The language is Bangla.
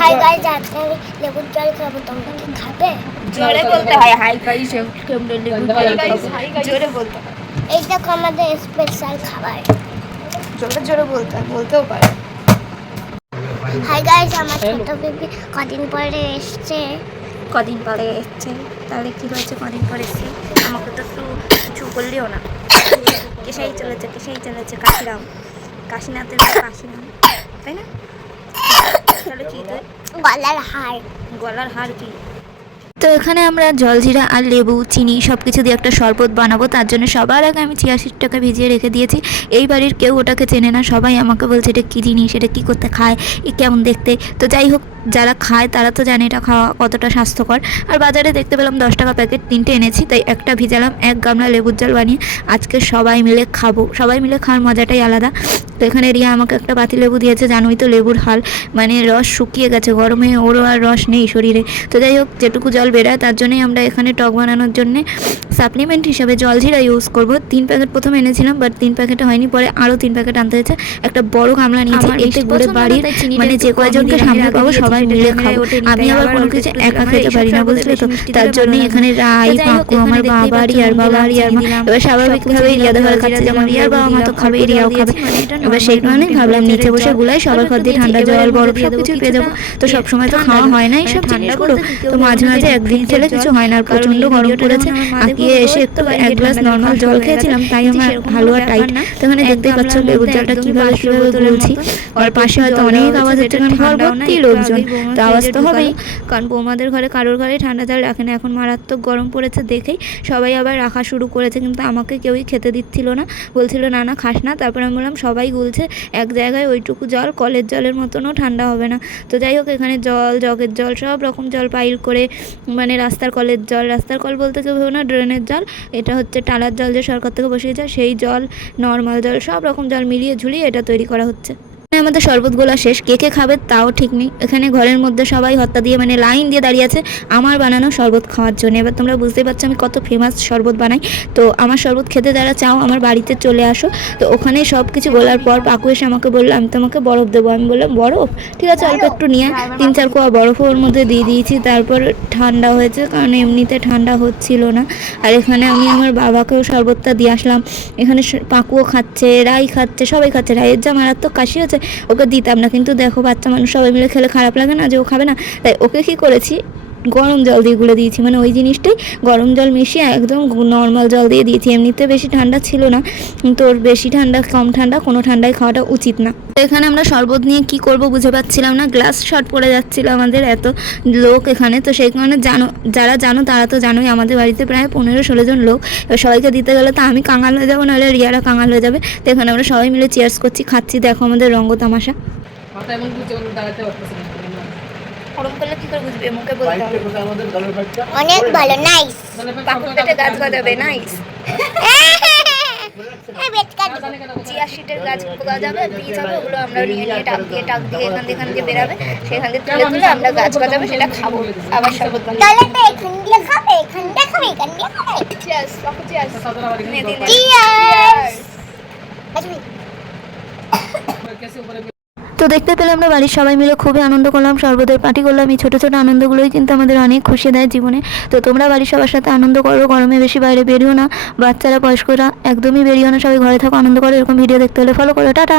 হাই গাইস, আজকে আমি লেবুর জল খাবো। তোমরা কি খাবে? জোরে বলতে হয়। হাই গাইস, কেমন লেবুর জল খাবো? জোরে বলতে হয়। এই দেখো আমাদের স্পেশাল খাবার। জোরে জোরে বলতে হয়, বলতেও পারে। হাই গাইস, আমার ছোট বেবি কদিন পরে এসছে। কদিন পরে এসছে? তাহলে কি হয়েছে কদিন পরে এসছে? আমাকে তো একটু কিছু বললিও না। কেসাই চলেছে কাশিরাম, কাশীনাথের কাশিরাম, তাই না? তাহলে কি তুই গলার হার কি? তো এখানে আমরা জলজিরা আর লেবু চিনি সব কিছু দিয়ে একটা শরবত বানাবো। তার জন্য সবার আগে আমি 86 টাকা ভিজিয়ে রেখে দিয়েছি। এই বাড়ির কেউ ওটাকে চেনে না, সবাই আমাকে বলছে এটা কী জিনিস, এটা কী করতে খায়, এ কেমন দেখতে। তো যাই হোক, যারা খায় তারা তো জানে এটা খাওয়া কতটা স্বাস্থ্যকর। আর বাজারে দেখতে পেলাম 10 টাকা প্যাকেট, 3টে এনেছি, তাই একটা ভিজালাম 1 গামলা লেবুর জল বানিয়ে আজকে সবাই মিলে খাবো। সবাই মিলে খাওয়ার মজাটাই আলাদা। তো এখানে রিয়া আমাকে একটা পাতি লেবু দিয়েছে। জানোই তো লেবুর হাল, মানে রস শুকিয়ে গেছে গরমে, ওরও আর রস নেই শরীরে। তো যাই হোক, যেটুকু জল বেরোয় তার জন্যই আমরা এখানে টক বানানোর জন্যে সাপ্লিমেন্ট হিসাবে জলজিরা ইউজ করব। 3 প্যাকেট প্রথমে এনেছিলাম, বাট 3 প্যাকেটে হয়নি, পরে আরও 3 প্যাকেট আনতে হয়েছে। একটা বড় গামলা নিয়েছি। এইটা ঘুরে বাড়ির মানে যে কয়জনকে সামনে পাবো সবাই মিলে খাবো। আমি আবার কোনো কিছু একা খেতে পারি না, বুঝলে তো। তার জন্যই এখানে রাই, পাকু, আমার বাবা, রিয়ার বাবা, রিয়ার মা। এবার স্বাভাবিকভাবে রিয়াদের ঘরে খাচ্ছে, যেমন রিয়ার বাবা মা তো খাবে, রিয়াও খাবে। এবার সেই কারণেই ভাবলাম নিচে বসে গুলাই সবার ঘর দিয়ে ঠান্ডা জল, বরফ সব কিছু পেয়ে যাবো। তো সবসময় তো খাওয়া হয় না এইসব জিনিসগুলো, তো মাঝে মাঝে একদিন খেলে কিছু হয় না। আর প্রচণ্ড গরম পড়েছে, আঁকিয়ে এসে একটু 1 গ্লাস নর্মাল জল খেয়েছিলাম, তাই আমার হালুয়া টাইট। তো এখানে দেখতেই পাচ্ছ লেবুর জলটা কীভাবে বলছি। আর পাশে হয়তো অনেক আওয়াজ হচ্ছে, কারণ ঘর ভর্তি লোকজন, তো আওয়াজ তো হবেই। কারণ বৌমাদের ঘরে কারোর ঘরে ঠান্ডা জল রাখে না। এখন মারাত্মক গরম পড়েছে দেখেই সবাই আবার রাখা শুরু করেছে, কিন্তু আমাকে কেউই খেতে দিচ্ছিল না, বলছিল না না খাস না। তারপরে আমি বললাম সবাই গুলছে এক জায়গায়, ওইটুকু জল কলের জলের মতনও ঠান্ডা হবে না। তো যাই হোক, এখানে জল, জগের জল, সব রকম জল পাইল করে, মানে রাস্তার কলের জল, রাস্তার কল বলতে কেউ ভেবো না ড্রেনের জল, এটা হচ্ছে টালার জল যে সরকার থেকে বসিয়েছে, সেই জল, নর্মাল জল, সব রকম জল মিলিয়ে ঝুলিয়ে এটা তৈরি করা হচ্ছে। আমাদের শরবতগুলো শেষ, কে কে খাবে তাও ঠিক নেই। এখানে ঘরের মধ্যে সবাই হত্যা দিয়ে মানে লাইন দিয়ে দাঁড়িয়ে আছে আমার বানানো শরবত খাওয়ার জন্য। এবার তোমরা বুঝতে পারছো আমি কত ফেমাস শরবত বানাই। তো আমার শরবত খেতে যারা চাও আমার বাড়িতে চলে আসো। তো ওখানে সব কিছু বলার পর পাকু এসে আমাকে বললো আমি তোমাকে বরফ দেবো। আমি বললাম বরফ ঠিক আছে, অল্প একটু নিয়ে 3-4 কোয়া বরফও ওর মধ্যে দিয়ে দিয়েছি। তারপর ঠান্ডা হয়েছে, কারণ এমনিতে ঠান্ডা হচ্ছিল না। আর এখানে আমি আমার বাবাকেও শরবতটা দিয়ে আসলাম। এখানে পাকুও খাচ্ছে, রাই খাচ্ছে, সবাই খাচ্ছে। রাইয়ের যা মারাত্মক কাশি হচ্ছে, ওকে দিতাম না, কিন্তু দেখো বাচ্চা মানুষ সবাই মিলে খেলে খারাপ লাগে না যে ও খাবে না, তাই ওকে কী করেছি গরম জল দিয়ে গুলে দিয়েছি, মানে ওই জিনিসটাই গরম জল মিশিয়ে একদম নর্মাল জল দিয়ে দিয়েছি। এমনিতে বেশি ঠান্ডা ছিল না, কিন্তু ওর বেশি ঠান্ডা কম ঠান্ডা কোনো ঠান্ডায় খাওয়াটা উচিত না। এখানে আমরা শরবত নিয়ে কি করব বুঝে পাচ্ছিলাম না, গ্লাস শর্ট পড়ে যাচ্ছিল আমাদের, এত লোক এখানে। তো সেই কারণে যারা জানো তারা তো জানোই আমাদের বাড়িতে প্রায় 15-16 জন লোক। এবার সবাইকে দিতে গেলে তো আমি কাঙাল হয়ে যাবো, নাহলে রিয়ারা কাঙাল হয়ে যাবে। তো এখানে আমরা সবাই মিলে চেয়ার্স করছি, খাচ্ছি, দেখো আমাদের রঙ্গ তামাশা। ওরম করলে কি করে বুঝবে, মুখে বলতে হবে। অনেক ভালো, নাইস। পাকুর পেটে গাছ গজাবে, নাইস। চিয়া সিটের গাছ গজাবে, বীজ হবে, ওগুলো আমরা নিয়ে নিয়ে টাক দিয়ে এখান দিয়ে বেরাবে, সেখান দিয়ে তুলে তুলে আমরা গাছ গজাবে, সেটা খাবো। আবার শরবত বানাবো। তাহলে তো এখান দিয়ে খাবে, এখান দিয়ে খাবে, এখান দিয়ে খাবে। চিয়ার্স, পাকু চিয়ার্স। চিয়ার্স। তো দেখতে পেলে আমরা বাড়ির সবাই মিলে খুবই আনন্দ করলাম, শরবতের পার্টি করলাম। এই ছোটো ছোটো আনন্দগুলোই কিন্তু আমাদের অনেক খুশি দেয় জীবনে। তো তোমরা বাড়ির সবার সাথে আনন্দ করো, গরমে বেশি বাইরে বেরিও না, বাচ্চারা বয়স্করা একদমই বেরিও না, সবাই ঘরে থাকো, আনন্দ করো। এরকম ভিডিও দেখতে হলে ফলো করো, টাটা।